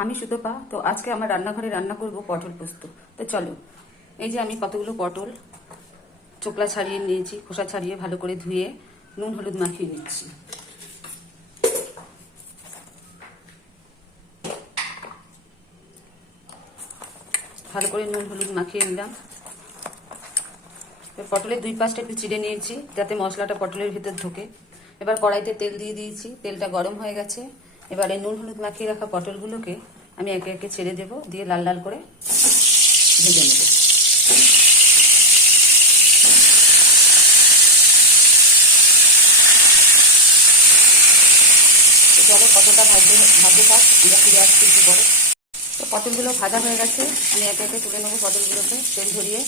আমি সুতপা, তো আজকে আমার রান্নাঘরে রান্না করব পটল পোস্ত। তো চলো, এই যে আমি কতগুলো পটল, চোকলা ছাড়িয়ে নিয়েছি, খোসা ছাড়িয়ে ভালো করে ধুয়ে নুন হলুদ মাখিয়ে নিচ্ছি। ভালো করে নুন হলুদ মাখিয়ে নিলাম। পটলের দুই পাশটা একটু চিড়ে নিয়েছি, যাতে মশলাটা পটলের ভিতর ঢোকে। এবার কড়াইতে তেল দিয়ে দিয়েছি, তেলটা গরম হয়ে গেছে। এবার নুন হলুদ মাখিয়ে রাখা পটলগুলোকে আমি একে একে ছেড়ে দেব, দিয়ে লাল লাল করে ভেজে নেব। চলো কতটা ভাজতে ভাজতে থাক, আমরা ফিরে আসছি একটু পরে। তো পটলগুলো ভাজা হয়ে গেছে, আমি একে একে তুলে নেব পটলগুলোকে তেল ঝরিয়ে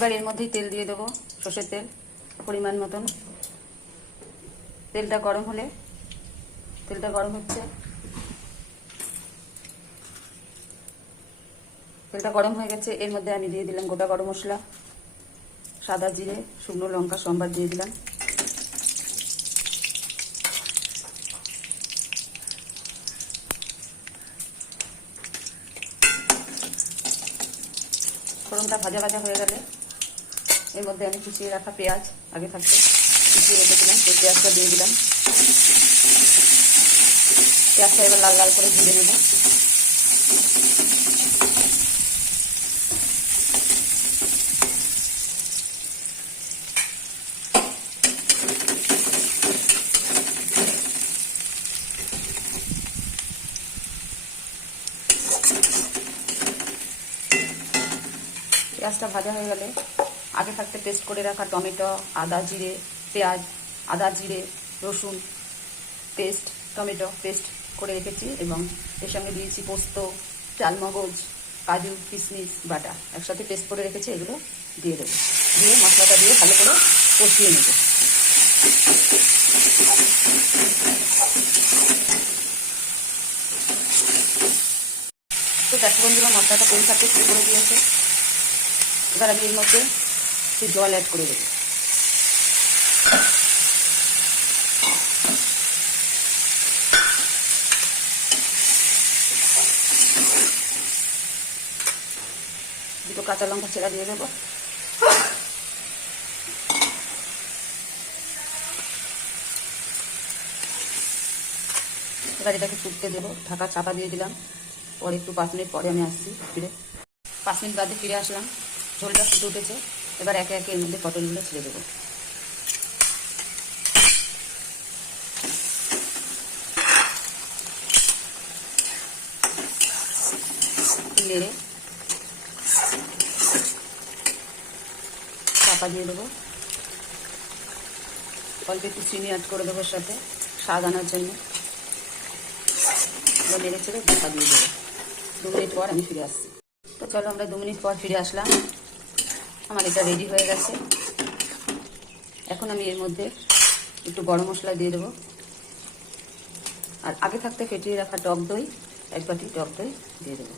এবার এর মধ্যেই তেল দিয়ে দেবো, সর্ষের তেল, পরিমাণ মতন। তেলটা গরম হলে, তেলটা গরম হচ্ছে। তেলটা গরম হয়ে গেছে, এর মধ্যে আমি দিয়ে দিলাম গোটা গরম মশলা, সাদা জিরে, শুকনো লঙ্কা, সম্বার দিয়ে দিলাম। ফোড়নটা ভাজা ভাজা হয়ে গেলে এর মধ্যে আমি কুচিয়ে রাখা পেঁয়াজ, আগে থাকতে। কুচিয়ে রেখেছিলাম, সেই পেঁয়াজটা দিয়ে দিলাম। পেঁয়াজটা এবার লাল লাল করে ভেজে নেব। পেঁয়াজটা ভাজা হয়ে গেলে আগে থাকতে পেস্ট করে রাখা টমেটো, আদা জিরে, পেঁয়াজ, আদা জিরে, রসুন পেস্ট টমেটো পেস্ট করে রেখেছি এবং এর সঙ্গে দিয়েছি পোস্ত, চালমগজ, কাজু, কিশমিশ, বাটা। একসাথে পেস্ট করে রেখেছি, এগুলো দিয়ে দেবো। দিয়ে মশলাটা দিয়ে ভালো করে কষিয়ে নেব। তো দেখো বন্ধুরা, মশলাটা কোন শুরু করে দিয়েছে। এবার আমি এর মধ্যে একটু জল অ্যাড করে দেবো। দুটো কাঁচা লঙ্কা ছেড়া দিয়ে দেবো। এবার এটাকে ফুটতে দেবো। ঢাকা চাপা দিয়ে দিলাম। পরে একটু পাঁচ মিনিট পরে আমি আসছি ফিরে। পাঁচ মিনিট বাদে ফিরে আসলাম। ঝোলটা ফুটে উঠেছে। এবার একে একে এর মধ্যে পটলগুলো ছেড়ে দেবো। নেড়ে চাপা দিয়ে দেবো। অল্প একটু চিনি অ্যাড করে দেবো সাথে, স্বাদ আনার জন্য। এবার নেড়ে ছেড়ে ঢাকা দিয়ে দেবো। দু মিনিট পর আমি ফিরে আসছি। তো চলো আমরা দু মিনিট পর ফিরে আসলাম। আমার এটা রেডি হয়ে গেছে। এখন আমি এর মধ্যে একটু গরম মশলা দিয়ে দেবো। আর আগে থাকতে ফেটিয়ে রাখা টক দই, এক বাটি টক দই দিয়ে দেবো।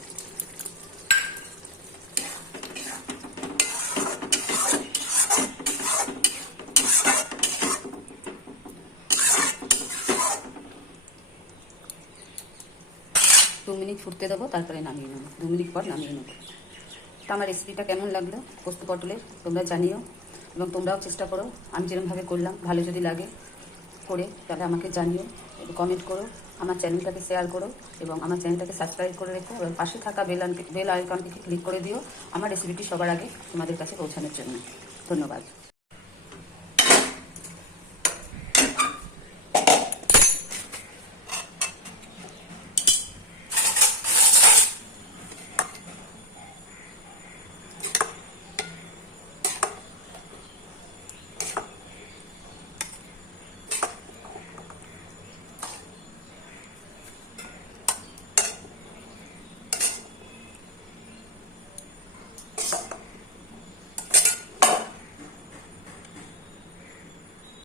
দু মিনিট ফুটতে দেবো, তারপরে নামিয়ে নেব। দু মিনিট পর নামিয়ে নেব। তো আমার রেসিপিটা কেমন লাগল? পোস্ত পটলের, তোমরা জানিও এবং তোমরাও চেষ্টা করো। আমি যেরকমভাবে করলাম, ভালো যদি লাগে করে, তাহলে আমাকে জানিও। কমেন্ট করো, আমার চ্যানেলটাকে শেয়ার করো এবং আমার চ্যানেলটাকে সাবস্ক্রাইব করে রেখো এবং পাশে থাকা বেল বেল আইকনটিকে ক্লিক করে দিও আমার রেসিপিটি সবার আগে তোমাদের কাছে পৌঁছানোর জন্য। ধন্যবাদ।